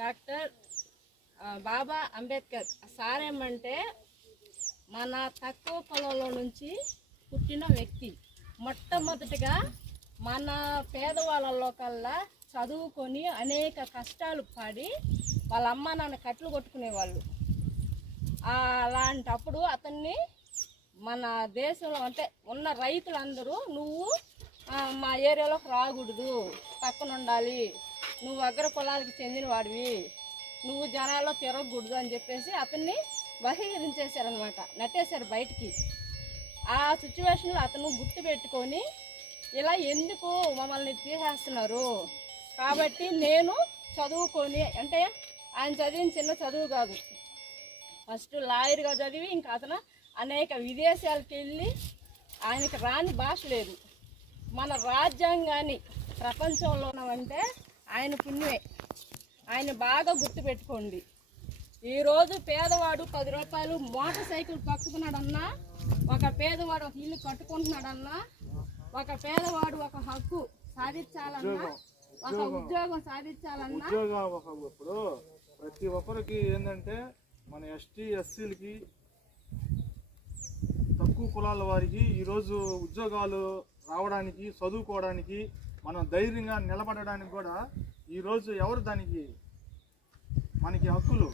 Doctor బాబా Ambedkar sir ఏమంటే మన తక్కువ పొలంలో నుంచి పుట్టిన వ్యక్తి. మొట్టమొదటిగా మన పేదవాళ్ళలో కల్లా చదువుకొని అనేక కష్టాలు పడి వాళ్ళ అమ్మ నాన్న కట్లు కొట్టుకునేవాళ్ళు. అలాంటప్పుడు అతన్ని మన దేశంలో అంటే ఉన్న రైతులందరూ నువ్వు మా ఏరియాలోకి రాకూడదు, పక్కన ఉండాలి, నువ్వు అగ్ర కులాలకు చెందిన వాడివి, నువ్వు జనాల్లో తిరగకూడదు అని చెప్పేసి అతన్ని బహిష్కరించేశారనమాట, నెట్టేశారు బయటికి. ఆ సిచ్యువేషన్లో అతను గుర్తు పెట్టుకొని ఇలా ఎందుకు మమ్మల్ని తీసేస్తున్నారు, కాబట్టి నేను చదువుకొని, అంటే ఆయన చదివిన చిన్న చదువు కాదు, ఫస్ట్ లాయర్గా చదివి ఇంకా అతను అనేక విదేశాలకు వెళ్ళి ఆయనకి రాని భాష లేదు. మన రాజ్యాంగాన్ని ప్రపంచంలో అంటే ఆయన పుణ్యమే. ఆయన బాగా గుర్తుపెట్టుకోండి. ఈరోజు పేదవాడు 10 రూపాయలు మోటార్ సైకిల్ పక్కుతున్నాడన్నా, ఒక పేదవాడు ఒక ఇల్లు కట్టుకుంటున్నాడన్నా, ఒక పేదవాడు ఒక హక్కు సాధించాలన్నా, ఒక ఉద్యోగం సాధించాలన్నా, ఇప్పుడు ప్రతి ఒక్కరికి ఏంటంటే మన ఎస్టీ ఎస్సీలకి తక్కువ కులాల వారికి ఈరోజు ఉద్యోగాలు రావడానికి, చదువుకోవడానికి, మనం ధైర్యంగా నిలబడడానికి కూడా ఈరోజు ఎవరు దానికి మనకి హక్కులు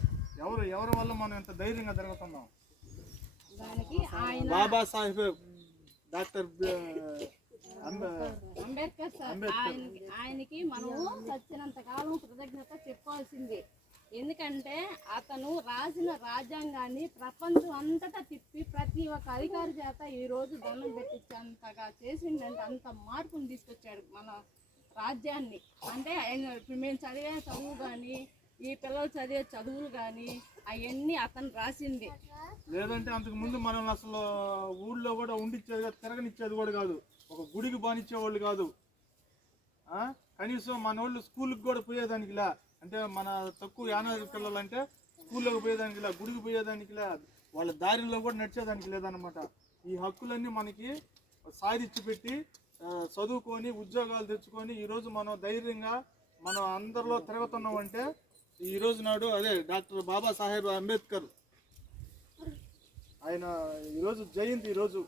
ఎవరి వల్ల మనం ఇంత ధైర్యంగా జరుగుతున్నాం? బాబా సాహెబ్ డాక్టర్ అంబేద్కర్ సార్, ఆయనకి మనము చచ్చినంత కాలం కృతజ్ఞత చెప్పాల్సిందే. ఎందుకంటే అతను రాసిన రాజ్యాంగాన్ని ప్రపంచం అంతటా తిప్పి ప్రతి ఒక్క అధికారి చేత ఈరోజు దండం పెట్టించేంతగా చేసిందంటే అంత మార్పును తీసుకొచ్చాడు మన రాజ్యాన్ని. అంటే మేము చదివే చదువు కానీ, ఈ పిల్లలు చదివే చదువులు కానీ అవన్నీ అతను రాసింది. లేదంటే అంతకు ముందు మనం అసలు ఊళ్ళో కూడా ఉండిచ్చేది కాదు, తిరగనిచ్చేది కూడా కాదు, ఒక గుడికి బానిచ్చేవాళ్ళు కాదు. కనీసం మన వాళ్ళు స్కూల్కి కూడా పోయేదానికి లే, అంటే మన తక్కువ యానాది పిల్లలు అంటే స్కూల్లోకి పోయేదానికి లే, గుడికి పోయేదానికి లే, వాళ్ళ దారిలో కూడా నడిచేదానికి లేదన్నమాట. ఈ హక్కులన్నీ మనకి సాధించి పెట్టి చదువుకొని ఉద్యోగాలు తెచ్చుకొని ఈరోజు మనం ధైర్యంగా మనం అందరిలో తిరుగుతున్నాం అంటే ఈరోజు నాడు అదే డాక్టర్ బాబా సాహెబ్ అంబేద్కర్ ఆయన ఈరోజు జయంతి. ఈరోజు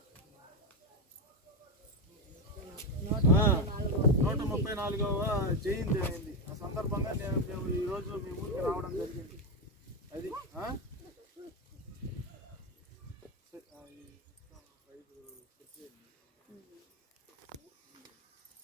134వ జయంతి అయింది. ఆ సందర్భంగా మేము ఈరోజు మీ ఊరికి రావడం జరిగింది. అది